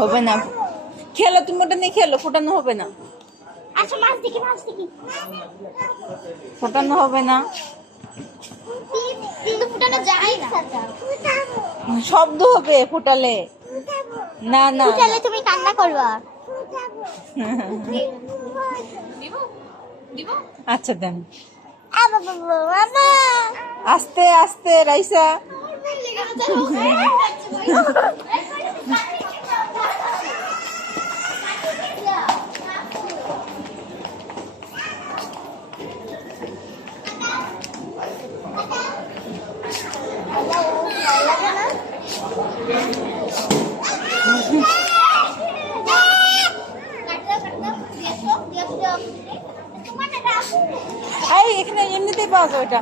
হবে না, খেলো তুমি ওটা নিয়ে খেলো, ফোটানো হবে না। আচ্ছা মাছ দেখি ফোটানো হবে না, কিন্তু ফুটানো যায় না। শব্দ হবে ফোটালে। না না ফুটালে তুমি কান্না করবা। আচ্ছা দেন, মামা আস্তে আস্তে রাইসা। এই এখানে এমনিতেই পাওয়া যায় ওটা।